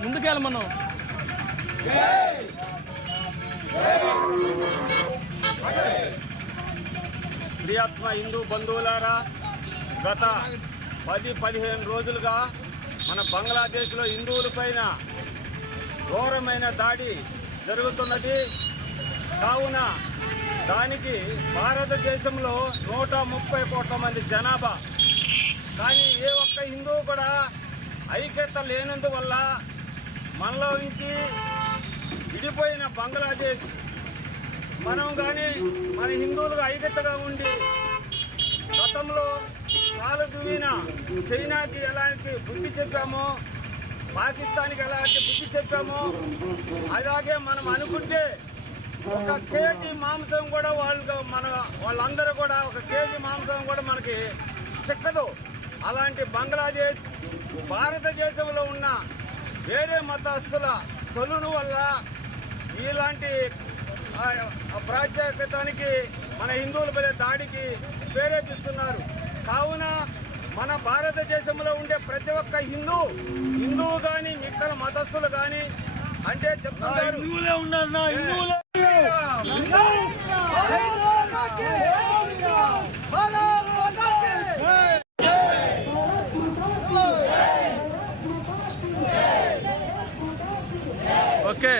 ముందుకెళ్ళమన్నావు క్రియాత్మ ప్రియాత్మ హిందూ బంధువులారా గత పది పదిహేను రోజులుగా మన బంగ్లాదేశ్లో హిందువులపైన ఘోరమైన దాడి జరుగుతున్నది. కావున దానికి భారతదేశంలో నూట ముప్పై కోట్ల మంది జనాభా. కానీ ఏ ఒక్క హిందువు కూడా ఐక్యత లేనందువల్ల మనలో నుంచి విడిపోయిన బంగ్లాదేశ్. మనం కానీ మన హిందువులుగా ఐక్యతగా ఉండి గతంలో కాలు దువ్విన చైనాకి ఎలాంటి బుద్ధి చెప్పామో పాకిస్తాన్కి ఎలాంటి బుద్ధి చెప్పామో అలాగే మనం అనుకుంటే ఒక కేజీ మాంసం కూడా వాళ్ళు మన వాళ్ళందరూ కూడా ఒక కేజీ మాంసం కూడా మనకి చిక్కదు. అలాంటి బంగ్లాదేశ్ భారతదేశంలో ఉన్న వేరే మతస్థుల చలును వల్ల ఇలాంటి ప్రాచ్యాకతానికి మన హిందువులపై దాడికి ప్రేరేపిస్తున్నారు. కావున మన భారతదేశంలో ఉండే ప్రతి ఒక్క హిందూ హిందువు కానీ మిక్కల మతస్థులు కానీ అంటే చెప్తున్నారు. హిందువులే హిందువులే ఓకే.